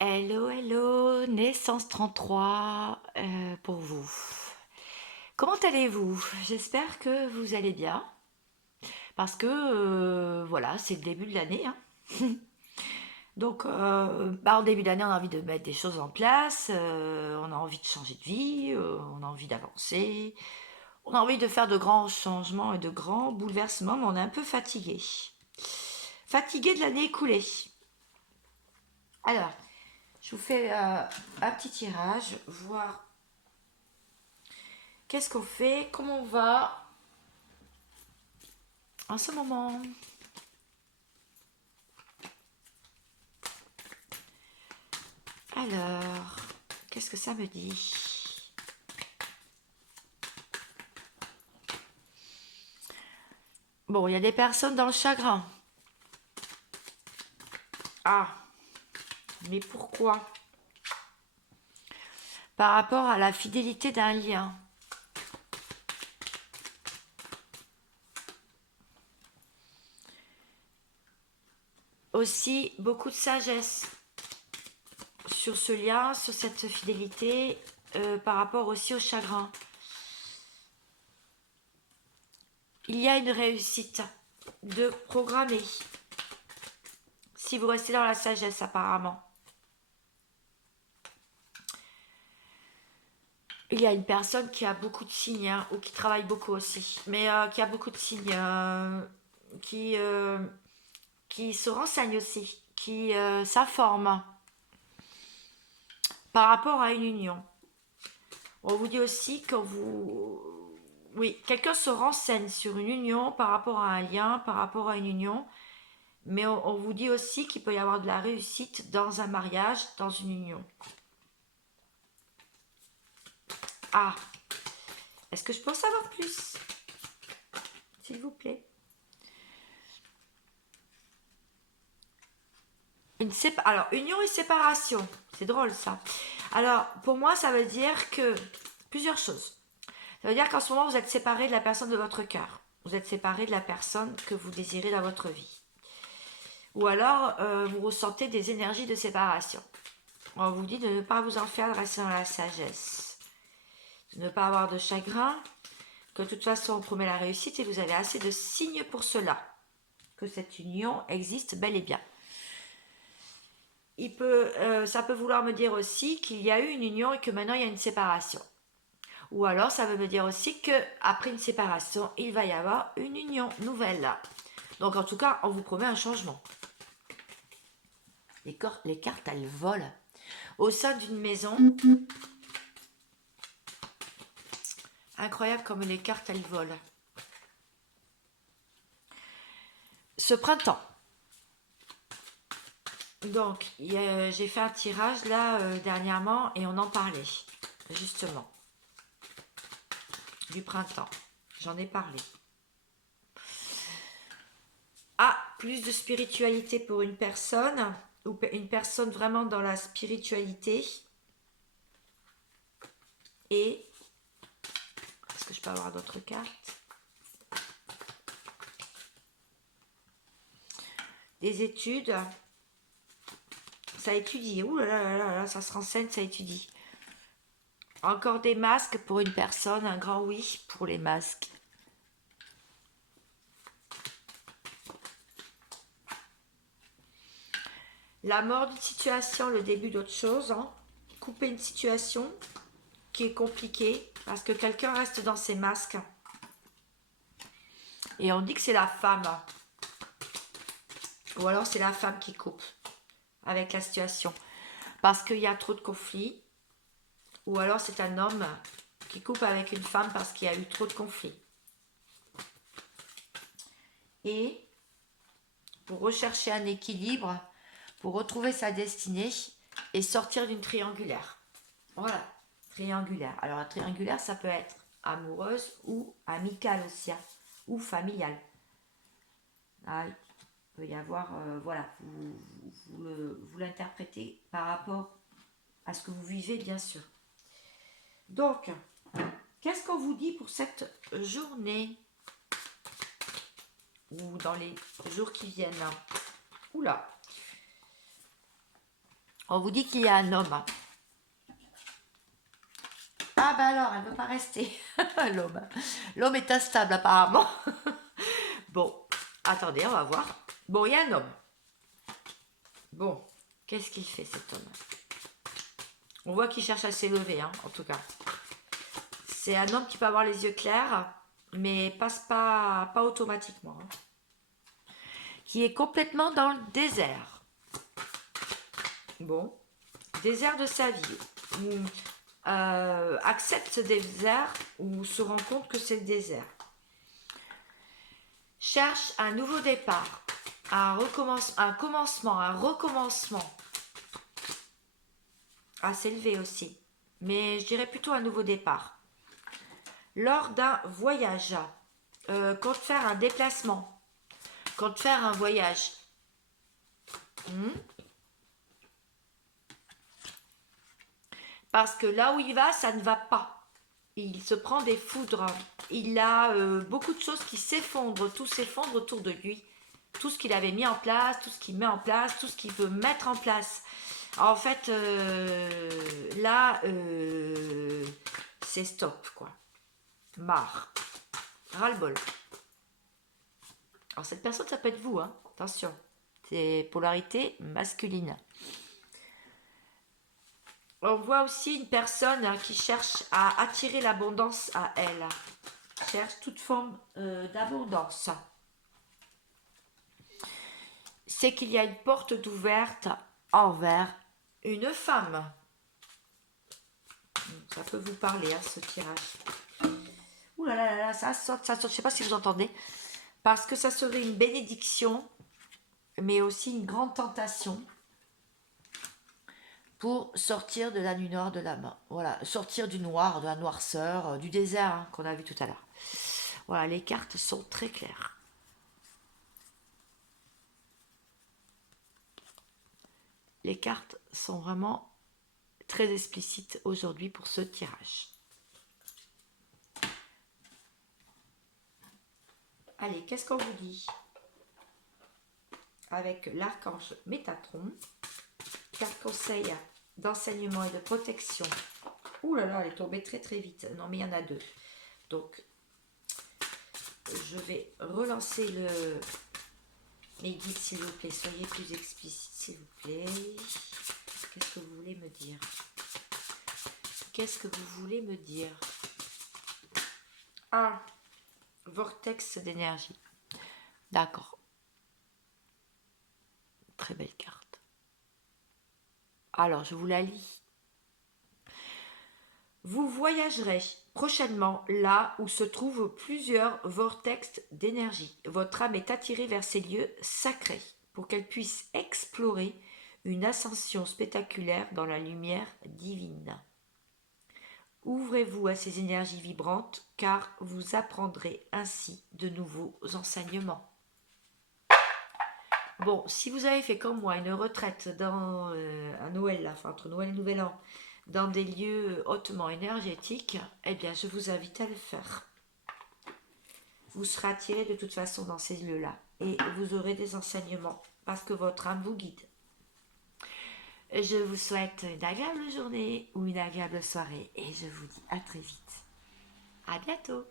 Hello, hello, naissance 33 pour vous. Comment allez-vous? J'espère que vous allez bien, parce que voilà, c'est le début de l'année, hein. Donc, en début d'année, on a envie de mettre des choses en place, on a envie de changer de vie, on a envie d'avancer, on a envie de faire de grands changements et de grands bouleversements, mais on est un peu fatigué. Fatigué de l'année écoulée. Alors, je vous fais un petit tirage, voir qu'est-ce qu'on fait, comment on va en ce moment. Alors, qu'est-ce que ça me dit? Bon, il y a des personnes dans le chagrin. Ah, mais pourquoi? Par rapport à la fidélité d'un lien. Aussi, beaucoup de sagesse sur ce lien, sur cette fidélité, par rapport aussi au chagrin. Il y a une réussite de programmer. Si vous restez dans la sagesse, apparemment. Il y a une personne qui a beaucoup de signes, hein, ou qui travaille beaucoup aussi, mais qui a beaucoup de signes, qui, euh, qui se renseigne aussi, qui s'informe par rapport à une union. On vous dit aussi que vous... Oui, quelqu'un se renseigne sur une union par rapport à un lien, par rapport à une union, mais on vous dit aussi qu'il peut y avoir de la réussite dans un mariage, dans une union. Ah, est-ce que je peux en savoir plus? S'il vous plaît. Alors, union et séparation. C'est drôle ça. Alors, pour moi, ça veut dire que plusieurs choses. Ça veut dire qu'en ce moment, vous êtes séparé de la personne de votre cœur. Vous êtes séparé de la personne que vous désirez dans votre vie. Ou alors, vous ressentez des énergies de séparation. On vous dit de ne pas vous en faire, de rester dans la sagesse. De ne pas avoir de chagrin, que de toute façon, on promet la réussite et vous avez assez de signes pour cela. Que cette union existe bel et bien. Ça peut vouloir me dire aussi qu'il y a eu une union et que maintenant il y a une séparation. Ou alors ça veut me dire aussi que après une séparation, il va y avoir une union nouvelle. Donc en tout cas, on vous promet un changement. Les cartes, elles volent. Au sein d'une maison, incroyable comme les cartes, elles volent. Ce printemps. Donc, j'ai fait un tirage là dernièrement et on en parlait, justement, du printemps. J'en ai parlé. Ah, plus de spiritualité pour une personne, ou une personne vraiment dans la spiritualité. Et, est-ce que je peux avoir d'autres cartes? Des études. Ça étudie. Ouh là là là là, ça se renseigne, ça étudie. Encore des masques pour une personne, un grand oui pour les masques. La mort d'une situation, le début d'autre chose. Hein. Couper une situation qui est compliquée parce que quelqu'un reste dans ses masques. Et on dit que c'est la femme. Ou alors c'est la femme qui coupe avec la situation. Parce qu'il y a trop de conflits. Ou alors c'est un homme qui coupe avec une femme parce qu'il y a eu trop de conflits. Et pour rechercher un équilibre, pour retrouver sa destinée et sortir d'une triangulaire. Voilà, triangulaire. Alors, un triangulaire, ça peut être amoureuse ou amicale aussi, hein, ou familiale. Ah, il peut y avoir, voilà, vous l'interprétez par rapport à ce que vous vivez, bien sûr. Donc, qu'est-ce qu'on vous dit pour cette journée ou dans les jours qui viennent? Oula. On vous dit qu'il y a un homme. Ah bah alors, elle ne veut pas rester, l'homme. L'homme est instable apparemment. Bon, attendez, on va voir. Bon, il y a un homme. Bon, qu'est-ce qu'il fait cet homme? On voit qu'il cherche à s'élever, hein, en tout cas. C'est un homme qui peut avoir les yeux clairs, mais passe pas automatiquement. Hein. Qui est complètement dans le désert. Bon, désert de sa vie. Accepte ce désert ou se rend compte que c'est le désert. Cherche un nouveau départ, un recommencement. À s'élever aussi. Mais je dirais plutôt un nouveau départ. Lors d'un voyage, compte faire un déplacement, compte faire un voyage. Parce que là où il va, ça ne va pas. Il se prend des foudres. Il a beaucoup de choses qui s'effondrent. Tout s'effondre autour de lui. Tout ce qu'il avait mis en place, tout ce qu'il met en place, tout ce qu'il veut mettre en place. En fait, là, c'est stop, quoi. Marre. Ras-le-bol. Alors, cette personne, ça peut être vous, hein. Attention. C'est polarité masculine. On voit aussi une personne qui cherche à attirer l'abondance à elle. Cherche toute forme d'abondance. C'est qu'il y a une porte d'ouverte envers une femme. Ça peut vous parler, hein, ce tirage. Ouh là là là, ça saute. Je ne sais pas si vous entendez. Parce que ça serait une bénédiction, mais aussi une grande tentation pour sortir de la nuit noire de la main. Voilà, sortir du noir, de la noirceur, du désert hein, qu'on a vu tout à l'heure. Voilà, les cartes sont très claires. Les cartes sont vraiment très explicites aujourd'hui pour ce tirage. Allez, qu'est-ce qu'on vous dit? Avec l'archange Métatron, carte conseil d'enseignement et de protection. Ouh là là, elle est tombée très très vite. Non, mais il y en a deux. Donc, je vais relancer mes guides, s'il vous plaît. Soyez plus explicite, s'il vous plaît. Qu'est-ce que vous voulez me dire? Qu'est-ce que vous voulez me dire? Ah, vortex d'énergie. D'accord. Très belle carte. Alors, je vous la lis. Vous voyagerez prochainement là où se trouvent plusieurs vortex d'énergie. Votre âme est attirée vers ces lieux sacrés pour qu'elle puisse explorer une ascension spectaculaire dans la lumière divine. Ouvrez-vous à ces énergies vibrantes car vous apprendrez ainsi de nouveaux enseignements. Bon, si vous avez fait comme moi une retraite dans un Noël, là, enfin entre Noël et Nouvel An, dans des lieux hautement énergétiques, eh bien je vous invite à le faire. Vous serez attiré de toute façon dans ces lieux-là et vous aurez des enseignements parce que votre âme vous guide. Je vous souhaite une agréable journée ou une agréable soirée et je vous dis à très vite. À bientôt.